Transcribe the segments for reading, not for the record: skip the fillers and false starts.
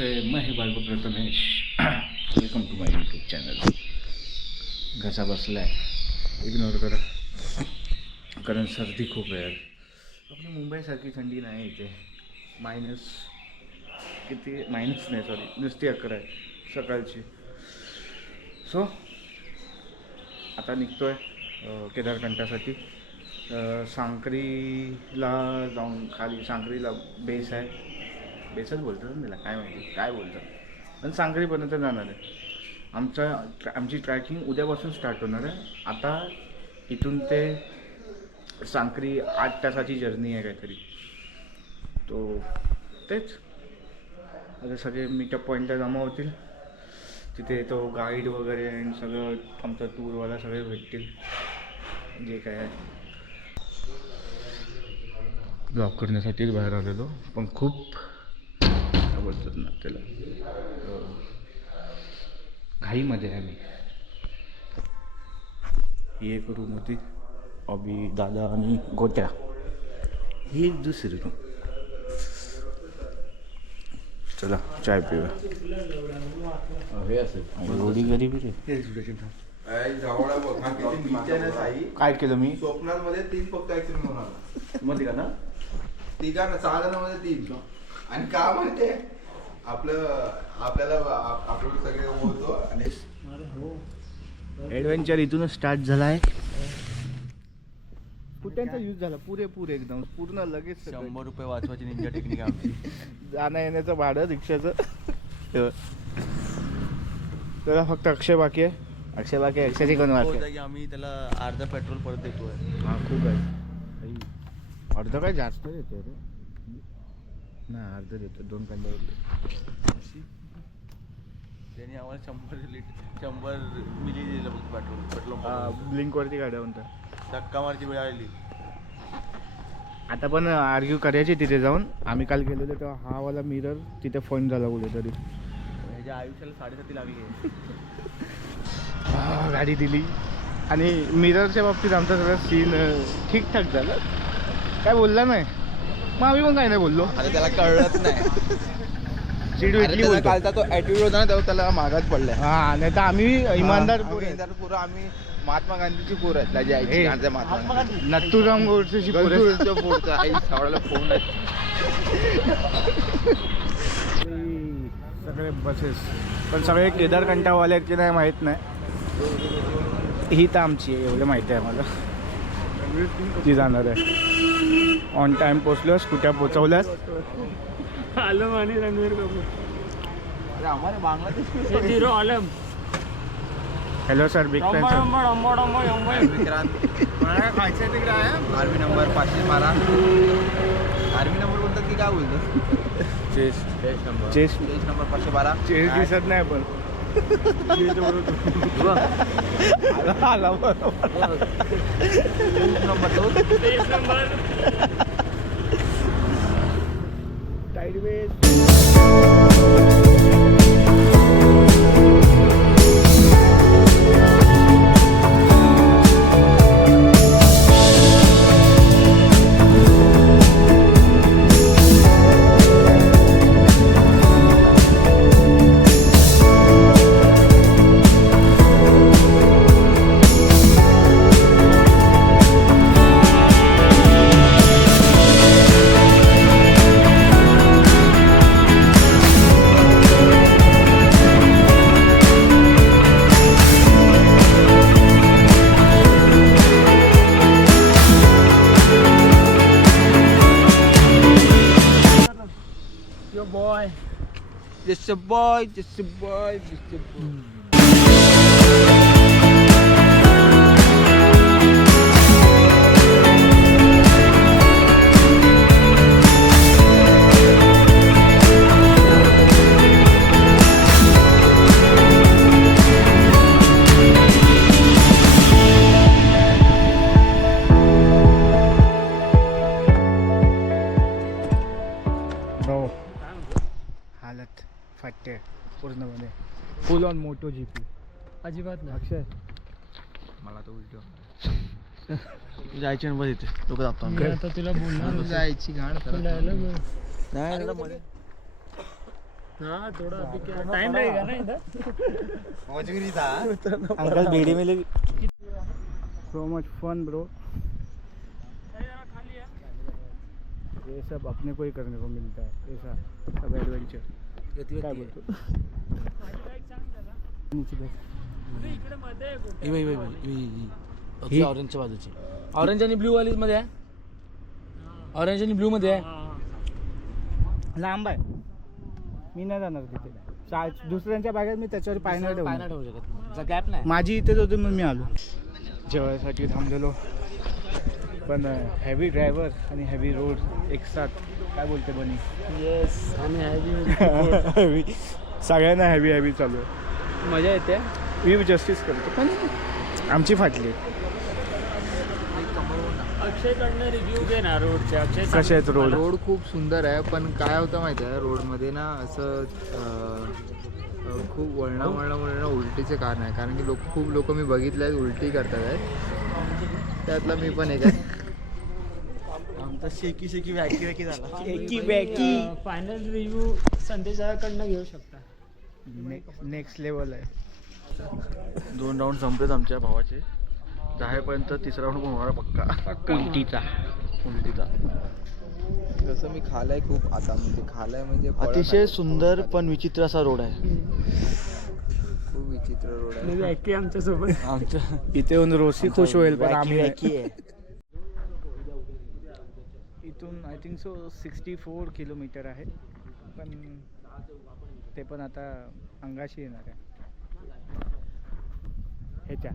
नमस्ते, मैं ही बालगो Prathamesh. Welcome to my YouTube channel. घसा बसला आहे, इग्नोर करा कारण सर्दी खूप आहे. आपल्या मुंबईसारखी थंडी नाही इथे. मायनस किती, मायनस नाही सॉरी, नुसती 11 आहे सकाळची. सो आता निघतो आहे केदारकंठासाठी. सांक्रीला जाऊन खाली, सांक्रीला बेस आहे, बेसच बोलतात ना त्याला, काय माहिती काय बोलतात, पण सांक्रीपर्यंत जाणार आहे. आमची ट्रॅकिंग उद्यापासून स्टार्ट होणार आहे. आता इथून ते सांक्री 8 तासाची जर्नी आहे काहीतरी. तो तेच आता सगळे मीटअप पॉईंटला जमा होतील. तिथे तो गाईड वगैरे आणि सगळं आमचा टूरवाला सगळे भेटतील, जे काय आहे. ब्लॉग करण्यासाठीच बाहेर आलेलो, पण खूप काय बोलतात ना त्याला, घाईमध्ये आहे मी. ही एक रूम होती, अभि, दादा आणि गोट्या. ही एक दुसरी रूम. चला चाय पिऊया. हे असेल एवढी गरिबी रे. काय केलं मी स्वप्नांमध्ये 3 फक्त ऍक्सिडेंट होणार मध्ये का ना, 6 जणांमध्ये 3. आणि का माहितीये, आपल्याला सगळे बोलतो. आणि ॲडव्हेंचर इथूनच स्टार्ट झाला आहे. कुठ्यांचा यूज झाला पुरेपूर एकदम पूर्ण लगेच. 100 रुपये वाचवायची निंजा टेक्निक आमची. जाणं येण्याचं भाडं रिक्षाचं. त्याला फक्त अक्षय बाकी आहे. अक्षयची कोण वाटते, आम्ही त्याला अर्धा पेट्रोल परत देतोय. हा खूप आहे. अर्ध काय जास्त देतो रे. नाही अर्ध देतो, 2 कंड्यावर. त्यांनी आम्हाला 100 मिली दिलं पेट्रोल. ब्लिंकवरती गाड्या म्हणता. धक्का मारची वेळ आली. आता पण आर्ग्यू करायची तिथे जाऊन. आम्ही काल गेलेलो तेव्हा हा वाला मिरर तिथे फोन झाला कुठेतरी. ह्याच्या आयुष्याला 7.5 लागली. गाडी दिली आणि मिररच्या बाबतीत आमचा सगळं सीन ठीकठाक झालं. काय बोलला नाही, मग आम्ही पण काय नाही बोललो. आता त्याला कळलंच नाही. सीट भेटली बोलतो. कालचा तो ॲटिट्यूड होता ना, तेव्हा त्याला मागात पडलाय. हा नाही तर आम्ही इमानदार पोरं, आम्ही महात्मा गांधीची पोर आहेत. त्याची आईची महात्मा गांधी, नथुराम गोडसेची पोरचा आई सावळाला फोन आहे. सगळे बसेस पण सगळे केदारकंठावाले आहेत की नाही माहीत नाही. ही तर आमची आहे एवढं माहिती आहे मला. ती जाणार आहे. ऑन टाइम पोचलो, स्कूट्या पोचवल्यास. आलम आणि रणवीर कपूर. अरे हमारे बांग्लादेश हे Hero Alam. Hello sir, big fan sir. Vikrant, मला खायचं तिकडे आहे. Army number 512. आर्मी नंबर बोलतात की काय बोलतात? Chess chest number 512. चेस दिसत नाही पण आला बरोबर. Number 2. टाईडवेज. Just a boy, just a boy, just a boy. हालत फाटते पूर्णपणे. Full on Moto GP. अजिबात नाही. अक्षय मला तो उलट जायचे ना बस इथे लोक जातो. मी आता तिला बोलणार जायची घाण डायलॉग नाही हाँ थोड़ा अभी क्या टाइम लगेगा ना इधर. मौजगिरी था अंकल बीड़ी मिले. So much fun bro. ये सब अपने को ही करने को मिलता है ऐसा सब एडवेंचर. काय बोलतो नीचे बस. इकडे मध्ये आहे कुठे? ही ऑरेंजच्या बाजूची. ऑरेंज आणि ब्ल्यू वालीच मध्ये आहे. ऑरेंज आणि ब्ल्यू मध्ये आहे. लांब आहे. मी नाही जाणार तिथे. दुसऱ्यांच्या बागेत मी त्याच्यावर पाय नाही पाय नाही ठेवू. ठेवू शकत. त्याचा गॅप नाही. माझी इथेच होती म्हणून मी आलो. जेवायसाठी थांबलेलो पण हेवी ड्रायव्हर आणि हेवी रोड एक साथ. काय बोलते बनी? येस आणि heavy हेवी सगळ्यांना हेवी चालू आहे. मजा येते. मी जस्टिस करतो पण आमची फाटली. अक्षयकडनं रिव्ह्यू घे ना रोडचे. अक्षय कसे आहेत रोड? रोड खूप सुंदर आहे पण काय होतं माहिती आहे रोडमध्ये ना असं खूप वळणामुळे ना उलटीचे कारण आहे. कारण की खूप लोक मी बघितले आहेत उलटी करतात आहेत. त्यातला मी पण एक आहे. आमचा शेकी वॅकी झाला. फायनल रिव्ह्यू संदेशाकडनं घेऊ शकता. नेक्स्ट लेवल आहे. 2 राऊंड संपलेत आमच्या भावाचे. जायपर्यंत तिसरा राऊंड पण होणार पक्का. उलटीचा. जसं मी खालाय खूप आता म्हणजे खालाय म्हणजे अतिशय सुंदर पण विचित्र असा रोड आहे. खूप विचित्र रोड आहे. वॅकी आमच्यासोबत. आमच्या इथे येऊन रोसी खुश होईल पण आम्ही वॅकी आहे. इथून आय थिंक सो 64 किलोमीटर आहे पण ते पण आता अंगाशी येणार आहे ह्याच्या.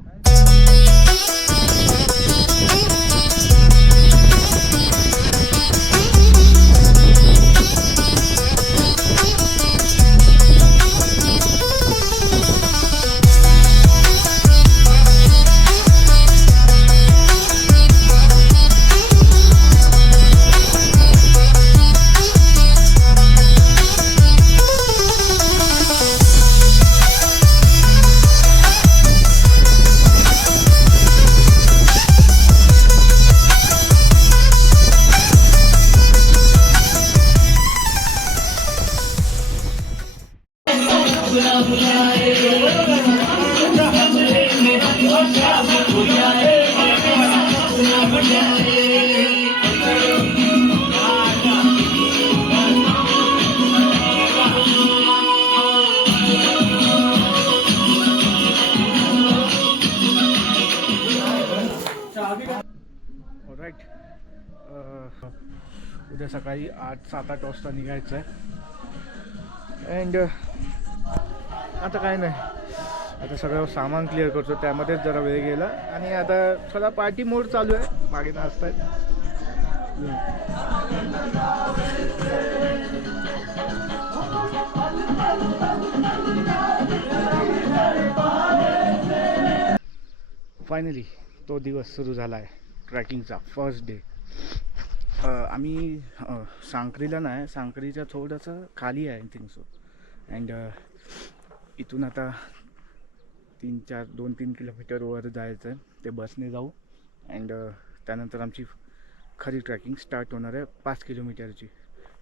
राईट. उद्या सकाळी 8-7-8 वाजता निघायचं आहे. अँड आता काय नाही, आता सगळं सामान क्लिअर करतो त्यामध्येच जरा वेळ गेला. आणि आता थोडा पार्टी मोड चालू आहे. मागे नाचतायत. फायनली तो दिवस सुरू झाला आहे ट्रॅकिंगचा. First day. आम्ही सांकरीला नाही, सांकरीच्या थोडंसं खाली आहे आय थिंक सो. अँड इथून आता 2-3 किलोमीटर वर जायचं आहे. ते बसने जाऊ. अँड त्यानंतर आमची खरी ट्रॅकिंग स्टार्ट होणार आहे 5 किलोमीटरची.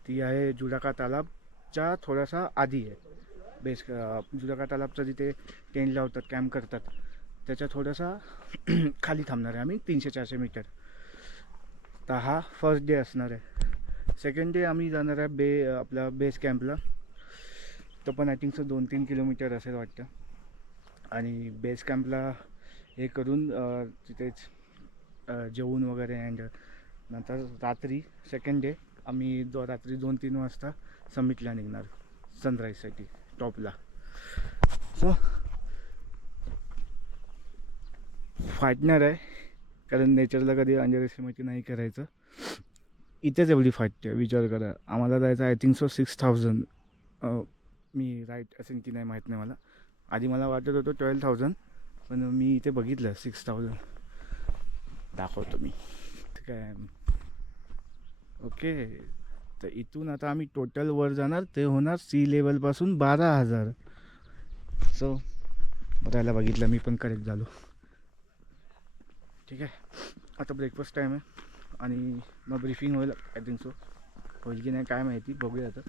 ती आहे जुडाका तालाबच्या थोडासा आधी आहे. जुडाका तालाबचा जिथे टेंट लावतात, कॅम्प करतात, त्याच्या थोडासा खाली थांबणार आहे आम्ही 300-400 मीटर. तर हा फर्स्ट डे असणार आहे. सेकंड डे आम्ही जाणार आहे आपल्या बेस कॅम्पला. तो पण आय थिंक 2-3 किलोमीटर असेल वाटतं. आणि बेस कॅम्पला हे करून तिथेच जेवून वगैरे. अँड नंतर रात्री सेकंड डे आम्ही रात्री 2-3 वाजता समिटला निघणार सनराईजसाठी टॉपला. सो फाटणार आहे कारण नेचरला कधी अंडर एस्टिमेट नाही करायचं. इथेच एवढी फाटते विचार करा. आम्हाला जायचं आय थिंक 6000. मी राईट असेल की नाही माहीत नाही मला. आधी मला वाटत होतं 12,000 पण मी इथे बघितलं 6000. दाखवतो मी काय. ओके. तर इथून आता आम्ही टोटल वर जाणार ते होणार सी लेवलपासून 12,000. सो बघायला बघितलं मी पण करेक्ट झालो. ठीक आहे. आता ब्रेकफास्ट टाईम आहे आणि मग ब्रीफिंग होईल आय थिंक सो. होईल की नाही काय माहिती, बघूया आता.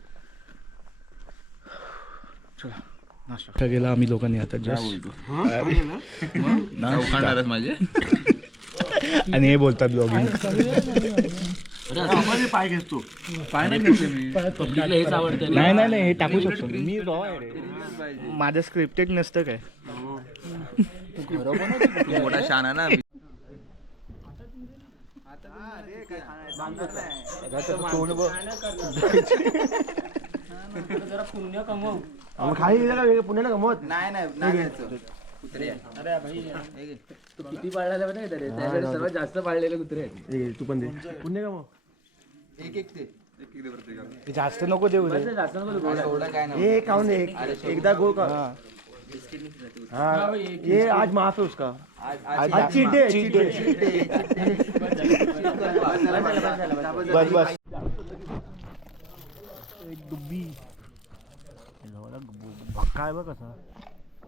नाश्ता गेला आम्ही लोकांनी आता जस्ट उखाणणारच माझे. आणि हे बोलतात ब्लॉगिंग. पाय घेतो. पाय नाही घेतले मी. पब्लिकला हेच आवडतं. नाही नाही नाही हे टाकू शकतो मी रॉ आहे रे. माझं स्क्रिप्टेड नसतं काय. तू मोठा शान आहे ना. जरा पुण्य कमव. पुण्याला गमवत नाही घ्यायचं. कुत्रे आहे. अरे भाई हे घे. तू किती पाळलेला पण नाही त्यावेळेस सर्वात जास्त पाळलेले कुत्रे आहेत. तू पण दे पुण्य का मग एक एक दे प्रत्येकाला. जास्त नको देऊ रे. जास्त नको तू. एवढं काय नाही. ये खाऊन दे एकदा गोल का हाँ ये आज माफ है उसका आज चीट डे बस बस. एक डुब्बी भक्का आहे बघ कसा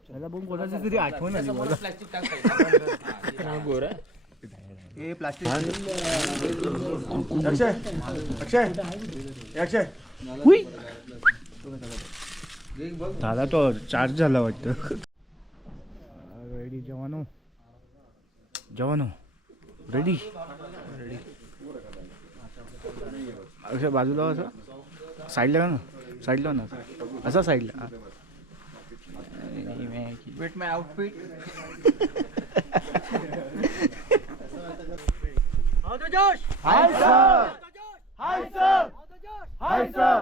त्याला बघून कोणाची तरी आठवण आली मला. प्लास्टिक टाक. गोरा हे प्लास्टिक. अक्षय अक्षय अक्षय झाला तो चार्ज झाला वाटतं. रेडी जवानो जवानो रेडी अक्षय बाजूला असं साईडला ना साईडला ना असा साईडला. Wait my outfit. Hi sir hi sir hi sir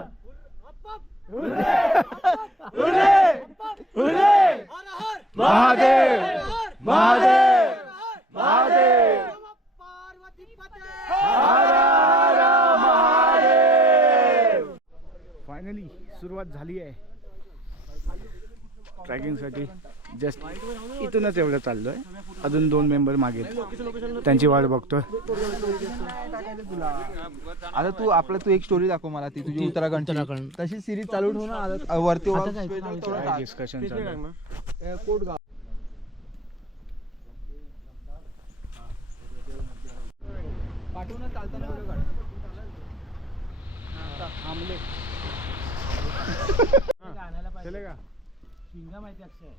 Mahadev Mahadev Mahadev finally सुरुवात झाली आहे ट्रॅकिंगसाठी. जस्ट इथूनच एवढं चाललोय. अजून 2 मेंबर मागे त्यांची वाट बघतोय. आता तू एक स्टोरी दाखव मला ती तुझी उत्तराखंड तशी सिरीज चालू ठेव ना. वरती काय डिस्कशन चालू आहे. कोटगाव पाठवून चालताना व्हिडिओ काढ. चलेगा शिंगा माहिती अक्षय.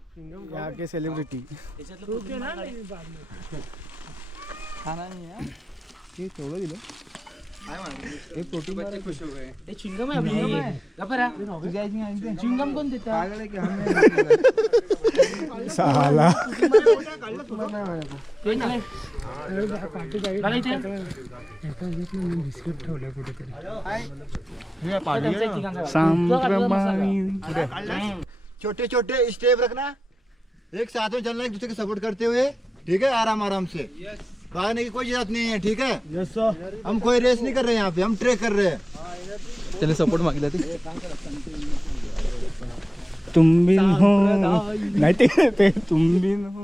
यहाँ के सेलिब्रिटी. खाना नाही आहे. हे तेवढं दिलं. एक प्रोटीन बच्चे खुश हो गए. हे चिंगम आहे आपली. गप्पा तुझी आईची नाही. चिंगम कोण देतं? पागल आहे की हमने साला बिस्किट ठेवलं कुठेतरी. छोटे छोटे स्टेप रखना एक साथ में चलना एक दूसरे को सपोर्ट करते हुए ठीक है आराम आराम से भागने की कोई जरूरत नहीं है ठीक है यस सर हम कोई रेस नहीं कर रहे हैं यहाँ पे हम ट्रेक कर रहे हैं त्याला सपोर्ट मागितला ते. तुम बिन हो नाही ते तुम बिन हो.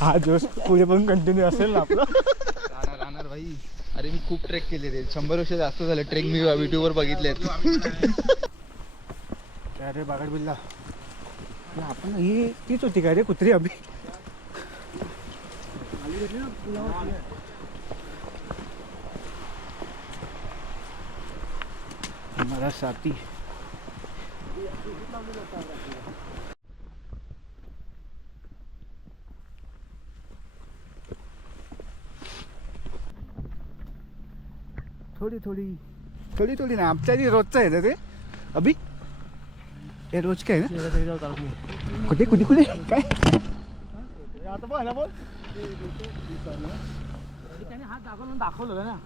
हा जोश पुढे पण कंटिन्यू असेल ना आपला. राहणार भाई. अरे मी खूप ट्रेक केले रे. 100 वर्ष जास्त झाले ट्रेक मी युट्यूब वर बघितले. काय रे बागड बिल्ला आपण ही तीच होती काय रे कुत्री अभि. हमारा साथी थोडी थोडी थोडी थोडी ना आमच्या रोजचं आहे ना ते अभि. हे रोज काय ना कुठे कुठे कुठे काय आता बोल ना बोल त्याने हात दाखवलं ना.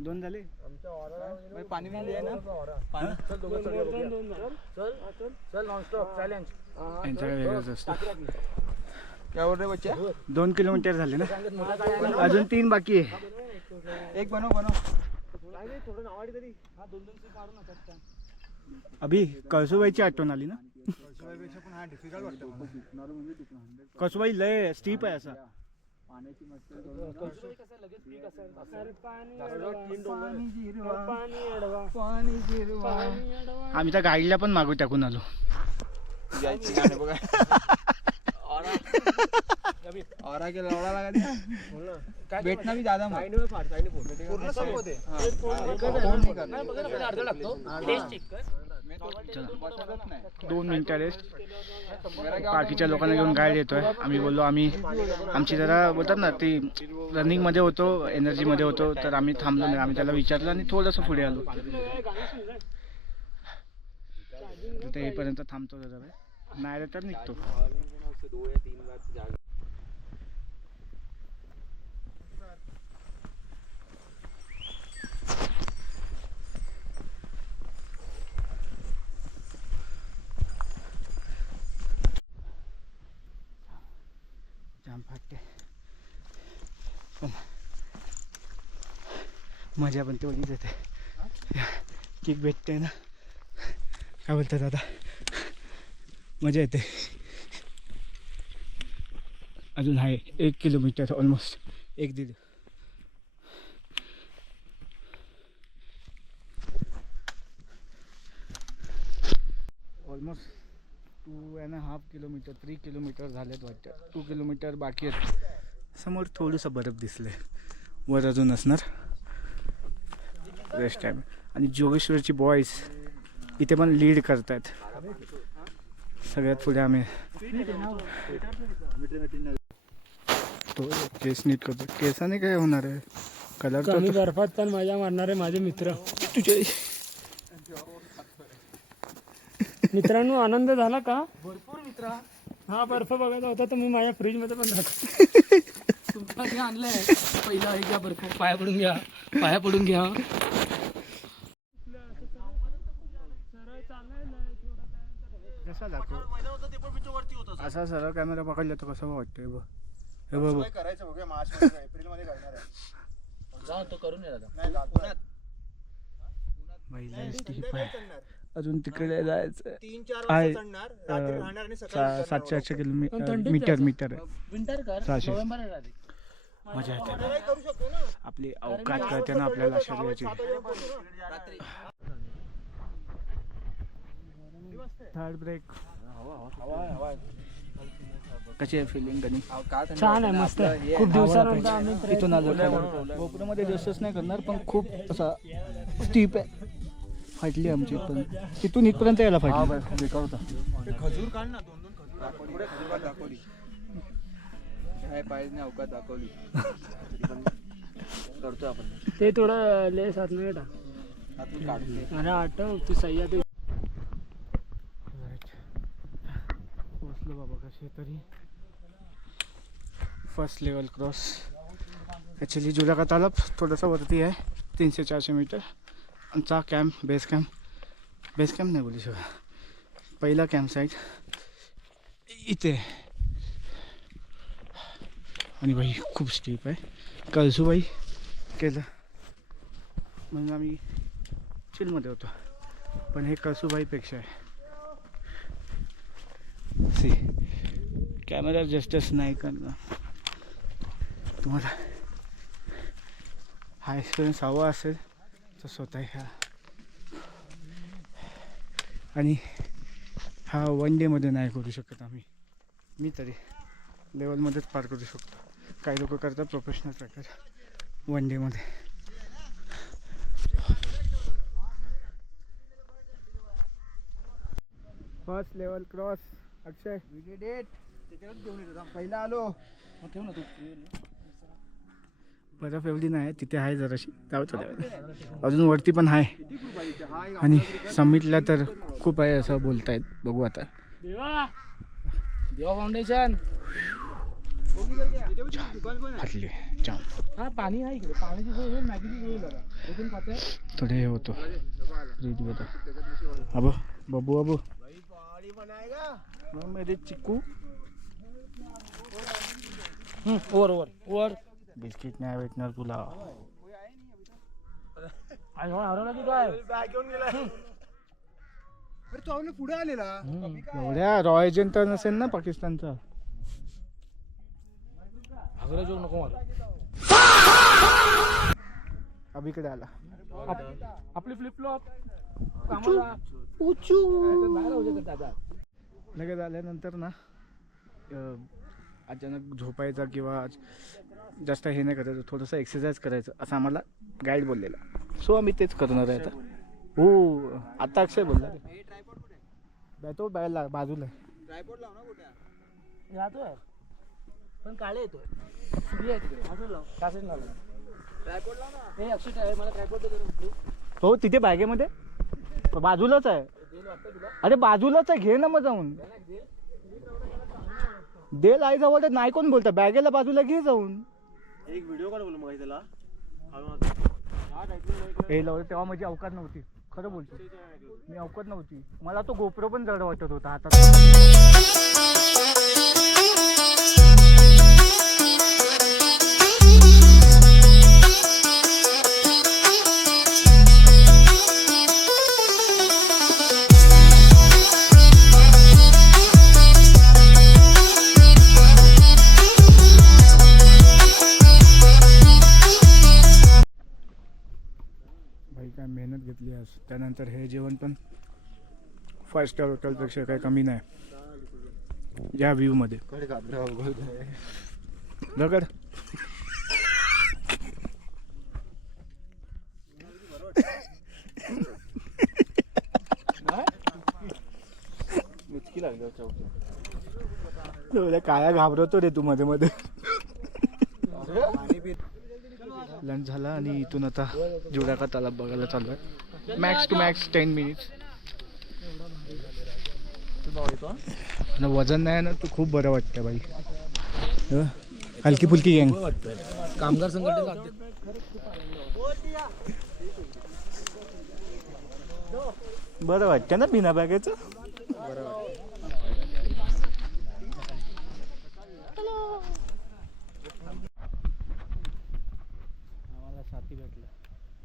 दोन झाले. पाणी बिणी आहे ना. चल नॉनस्टॉप चॅलेंज. यांच्याकडे वेगळंच असतं. क्या बोल रे बच्चा. 2 किलोमीटर झाले ना अजून 3 बाकी आहे. एक बनव अभि कळसुबाईची आठवण आली ना. कळसुबाई लय स्टीप आहे असा. आम्ही त्या गाडीला पण मागू टाकून आलो. यायची गाणे बघा. औरा के लवडा लगा दिया. भेटना भी ज्यादा मत. पूर्ण संपव दे. फोन नाही करणार. बसतच नाही. 2 मिनिटं रेस्ट. बाकीच्या लोकांना घेऊन गाडी येतोय. आम्ही बोललो आमची जरा बोलतात ना ती रनिंगमध्ये होतो, एनर्जीमध्ये होतो, तर आम्ही थांबलो नाही. आम्ही त्याला विचारलं आणि थोडंसं पुढे आलो. ते येईपर्यंत थांबतो जरा वेळ. नाही तर निघतो. जाम फाटते पण मजा पण तेवढीच येते. किक भेटते ना, काय बोलतात आता, मजा येते. अजून आहे 1 kilometre, almost 1-1.5. Almost 2.5 kilometre 3 kilometre झालेत वाटतं. 2 किलोमीटर बाकी आहेत. समोर थोडंसं बर्फ दिसले, वर अजून असणार. Rest time. आणि जोगेश्वरची बॉईज इथे पण लीड करतात. सगळ्यात पुढे आम्ही. तो केस नीट करतो. केसाने काय होणार आहे, कलर आम्ही बर्फात पण मजा मारणार आहे. माझे मित्र तुझे मित्रांनो, आनंद झाला का? भरपूर मित्र. हा बर्फ बघायचा होता तर मी माझ्या फ्रीज मध्ये पण दाखवतो. तुमच्यासाठी आणलंय. पहिला हे घ्या बर्फ, पाया पडून घ्या, पाया पडून घ्या. कसा दाखव, असा सरळ कॅमेरा पकडला तर कसं वाटतंय बघ. हे बघ करायचं बघूया. मार्च एप्रिल मध्ये करणार आहे. जाऊ तो करून ये दादा. नाही जातो. महिला स्टीप आहे. अजून तिकडे जायचं 3-4 आहे. वाजता चढणार, रात्री राहणार आणि सकाळी 700-800 किलोमीटर मीटर आहे. विंटर कर, 600. नोव्हेंबर आहे रात्री. मजा येते. काय करू शकतो ना. आपली अवकात कळते ना आपल्याला शरीराची. Third break. कशी आहे फिलिंग कधी? छान आहे, मस्त आहे. खूप दिवसानंतर आम्ही इथून आलो. गोपुरामध्ये जास्तच नाही करणार, पण खूप असा स्टीप आहे. फाटली आमची, पण तिथून इथपर्यंत यायला फाटली. खजूर काढ ना. 2-2 खजूर दाखवली. काय पाहिजे नाही अवकात दाखवली. करतो आपण. ते थोडं लेस हात नाही टाक. हातून काढते. अरे आठव तू सह्याद्री पोचलो बाबा कसे तरी. First level cross. ॲक्च्युली जुला का तालाब थोडासा वरती आहे, 300-400 मीटर. आमचा कॅम्प, बेस कॅम्प नाही बोलू शकत. पहिला कॅम्प साईट इथे. आणि बाई खूप स्टीप आहे. कळसूबाई केलं म्हणून आम्ही चिलमध्ये होतो, पण हे कळसूबाईपेक्षा आहे. सी कॅमेरा जस्टच नाही करणार. तुम्हाला हा एक्सपिरियन्स हवा असेल तर स्वतः ह्या. आणि हा 1 डेमध्ये नाही करू शकत आम्ही. मी तरी लेवलमध्येच पार करू शकतो. काही लोक करतात प्रोफेशनल ट्रॅकर 1 डेमध्ये. First level cross. अक्षय पहिला आलो. ठेव ना तू. बर्फ एवढी नाही, तिथे आहे जराशी. अजून वरती पण आहे. आणि समिटला तर खूप आहे असं बोलतायत. बघू आता. देवा देवा फाउंडेशन. फाटली जाम. हा पाणी आहे इकडे. पाण्याची सोय होईल, मॅगीची सोय होईल दादा. कुठून खाते? थोडे हे होतो रेडी होता. अबो बबू अबू मेरे चिकू. वर बिस्किट नाही भेटणार तुला. हरवला की काय? अरे तो आपल्या पुढे आलेला. एवढ्या रॉय एजंट नसेल ना पाकिस्तानचा. घागरा जोग नको मला. अभिकडे आला. आपली फ्लिप फ्लॉप कामाला बाहेर होऊ शकत दादा. लगेच आल्यानंतर ना अचानक झोपायचा किंवा जास्त हे नाही करायचं, थोडंसं एक्सरसाइज करायचं असं आम्हाला गाईड बोललेला. सो आम्ही तेच करणार आहे आता. हो आता अक्षय बोलला तो बाहेर बाजूला राहतोय पण काळे येतोय. सूर्य आहे तिकडे कासच लावला. ट्रायपॉड लाव ना. हे अक्षय मला ट्रायपॉड दे. हो तिथे बॅगेमध्ये बाजूलाच आहे. अरे बाजूलाच आहे, घे ना मग जाऊन. देल आई जवळ नाही कोण बोलतं, बॅगेला बाजूला घे जाऊन. एक व्हिडिओ काढ बोल मग त्याला. हे लावलं तेव्हा माझी अवकात नव्हती, खरं बोलतो मी, अवकात नव्हती. मला तो गोप्रो पण जड वाटत होता हातात. काय मेहनत घेतली आज. त्यानंतर हे जेवण पण 5 स्टार हॉटेलपेक्षा काही कमी नाही या व्ह्यू मध्ये. दगड मुचकी लागली काय घाबरतो रे तू मध्ये मध्ये. लंच झाला आणि इथून आता जोडाका तलाव बघायला चालू आहे. Max to max 10 minutes. वजन नाही ना, तू खूप बरं वाटतं बाई. हलकी फुलकी गँग. कामगार संघटना बरं वाटतं ना बिना बॅगेचं. आम्हाला साथी भेटला.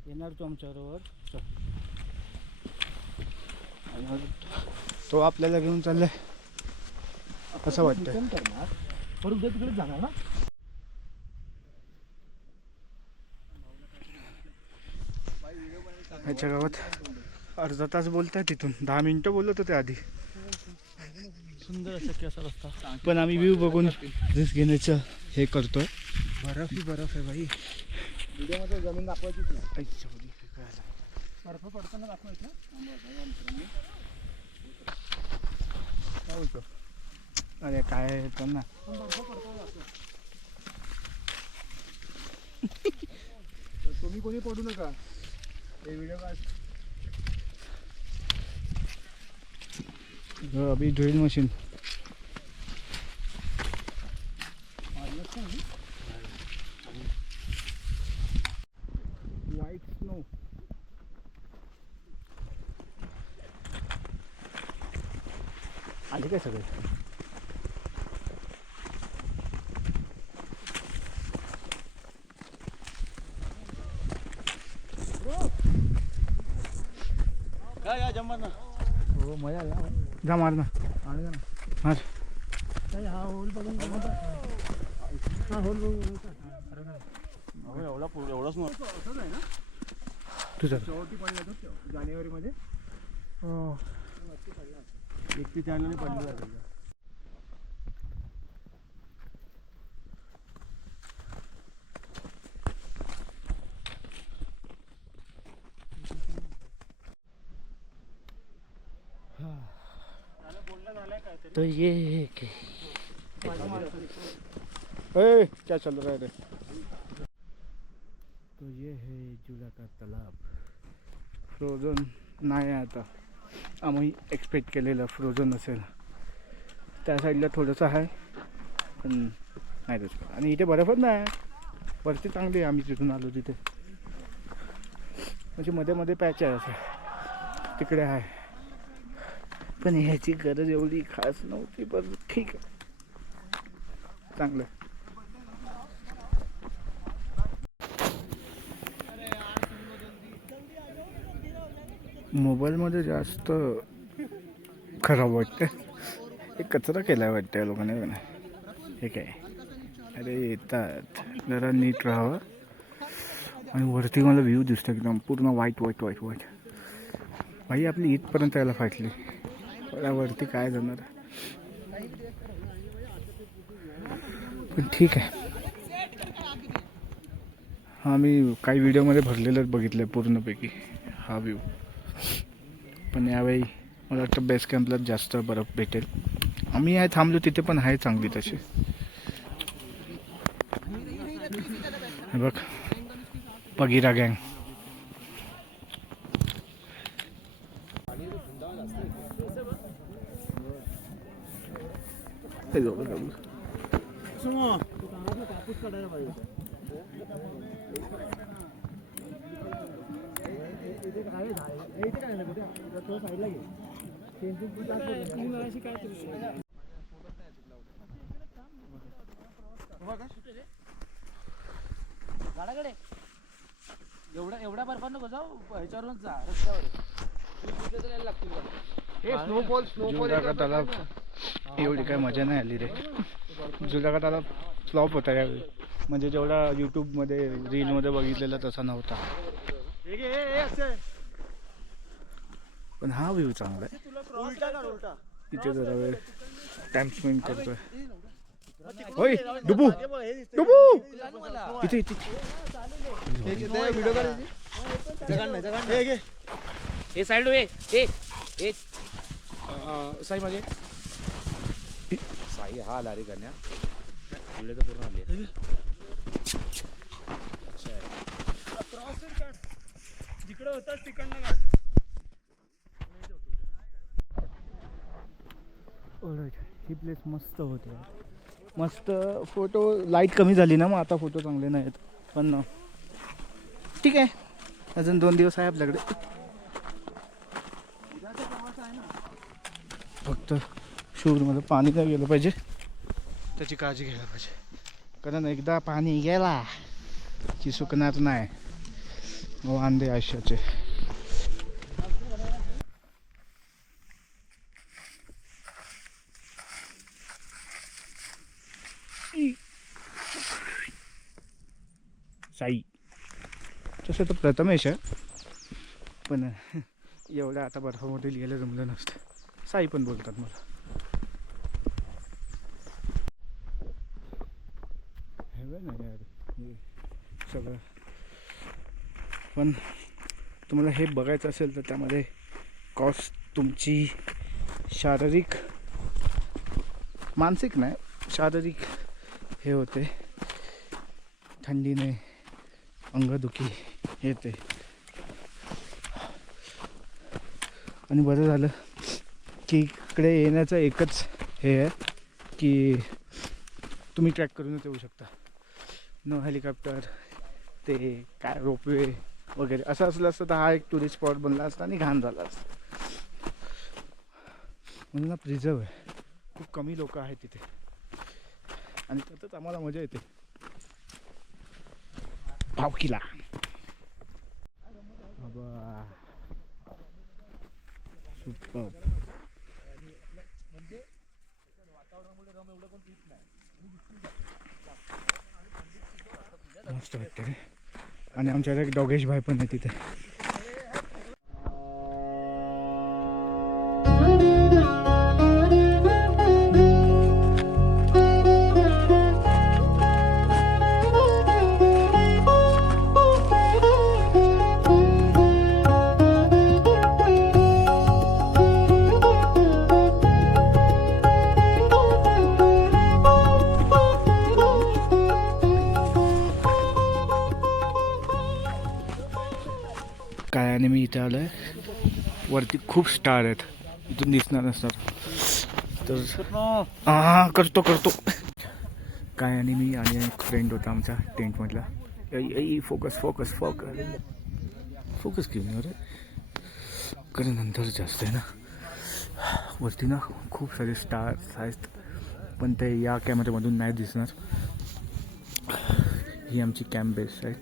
येणार तू आमच्याबरोबर. तो आपल्याला घेऊन चाललाय असं वाटतं. तिकडे जाणार ना. ह्याच्या गावात अर्धा तास बोलताय, तिथून 10 मिनिटं बोलत होते आधी. सुंदर असा असा रस्ता. पण आम्ही व्ह्यू बघून रिस्क घेण्याचं हे करतोय. बर्फ ही बर्फ आहे भाई. व्हिडिओमध्ये जमीन दाखवायचीच नाही. बर्फ पडताना दाखवायचं. काय बोलतो? अरे काय येतं ना. तुम्ही कोणी पडू नका. हे व्हिडिओ काढ. अभी ड्रिल मशीन. White snow. आले काय सगळे? काय जमत ना. हो मजा आला. जा मार ना. मार. हा होल बघून हा होल बघून एवढाच नव्हतं. तुझं शेवटी पडला तो जानेवारीमध्ये. हो 31 जानेवारी पडलेला. तो ये क्या चल रहा है रे? तो ये है जुला का तालाब. फ्रोझन नाही आहे आता. आम्ही एक्सपेक्ट केलेलं फ्रोझन असेल. त्या साईडला थोडंसं आहे पण नाही तसं. आणि इथे बर्फच नाही. वरती चांगली आहे. आम्ही तिथून आलो तिथे म्हणजे मध्ये मध्ये पॅच आहे असं. तिकडे आहे पण ह्याची गरज एवढी खास नव्हती. पण ठीक आहे, चांगलं. मोबाईलमध्ये जास्त खराब वाटतं. हे कचरा केला वाटतं या लोकांनी. हे काय अरे येतात, जरा नीट राहावं. आणि वरती मला व्ह्यू दिसतो एकदम पूर्ण व्हाईट व्हाईट व्हाईट व्हाईट. भाई आपली इथपर्यंत यायला फाटली, मला वरती काय जाणार. पण ठीक आहे. हा मी काही व्हिडिओमध्ये भरलेलंच बघितलं आहे पूर्णपैकी हा व्ह्यू. पण यावेळी मला वाटतं बेस कॅम्पलाच जास्त बर्फ भेटेल. आम्ही आहे थांबलो तिथे पण आहे चांगली तशी. हे बघ बगीरा गँग. गाडाकडे एवढ्या बर्फानं नको जाऊ, ह्याच्यावरून जा रस्त्यावर लागतील. जुलाका तलाव एवढी काय मजा नाही आली रे. जुलाका तलाव फ्लॉप होता यावेळी, म्हणजे जेवढा यूट्यूबमध्ये रीलमध्ये बघितलेला तसा नव्हता. पण हा व्ह्यू चांगला आहे. इथे जरा वेळ टाइम स्पेंड करतोय. होय डुबू डुबू इथे इथे. हे साईड वे हे साई मागे साई हा आला रे गण्या. व्हिडिओ तर पूर्ण आली. जिकडे होताच तिकडनं काढ. ही प्लेस मस्त होते, मस्त. फोटो लाईट कमी झाली ना, मग आता फोटो चांगले नाहीत. पण ठीक आहे, अजून 2 दिवस आहे आपल्याकडे. फक्त शूजमध्ये पाणी नाही गेलं पाहिजे, त्याची काळजी घ्यायला पाहिजे. कारण एकदा पाणी गेला की सुकणार नाही. वांदे आयुष्याचे. साई तसं तर प्रथमेश आहे, पण एवढं आता बर्फामध्ये लिहायला जमलं नसतं. साई पण बोलतात मला. हे बघ ना यार, हे सगळं. पण तुम्हाला हे बघायचं असेल तर त्यामध्ये कॉस्ट तुमची शारीरिक, मानसिक नाही, शारीरिक हे होते. थंडीने अंगदुखी येते. आणि बरं झालं की इकडे येण्याचं एकच हे आहे की तुम्ही ट्रॅक करूनच येऊ शकता. नो हेलिकॉप्टर, ते काय रोपवे वगैरे असं असलं असतं तर हा एक टुरिस्ट स्पॉट बनला असता आणि घाण झाला असता. म्हणून ना प्रिझर्व आहे. खूप कमी लोक आहेत तिथे आणि त्यातच आम्हाला मजा येते. भावकीला सुपर मस्त वाटतं रे. आणि आमच्याकडे एक डॉगेश भाई पण आहे तिथे. काय आणि मी इथे आलो आहे. वरती खूप स्टार आहेत, इथून दिसणार नसतात तर हां करतो काय. आणि मी आणि एक फ्रेंड होता आमचा टेंटमधला. फोकस फोकस फोकस फोकस घेऊन रे, कारण नंतर जास्त आहे ना. वरती ना खूप सारे स्टार्स आहेत, पण ते या कॅमेऱ्यामधून नाही दिसणार. ही आमची कॅम्प बेस आहे.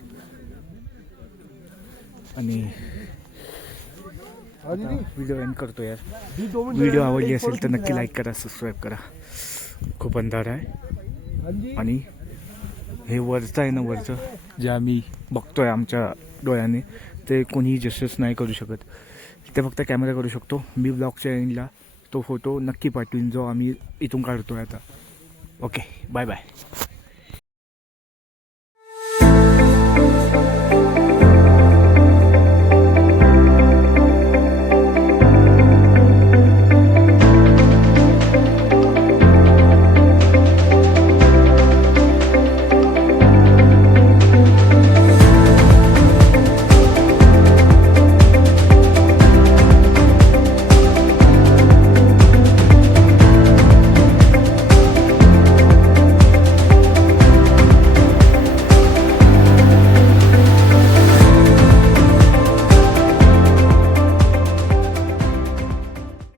आणि व्हिडिओ एंड करतो यार. व्हिडिओ आवडली असेल तर नक्की लाईक करा, सबस्क्राईब करा. खूप अंधार आहे आणि हे वरचं आहे ना, वरचं जे आम्ही बघतोय आमच्या डोळ्याने, ते कोणीही जस्टिस नाही करू शकत. ते फक्त कॅमेरा करू शकतो. मी ब्लॉगच्या एंडला तो फोटो नक्की पाठवीन जो आम्ही इथून काढतोय आता. Okay, bye bye.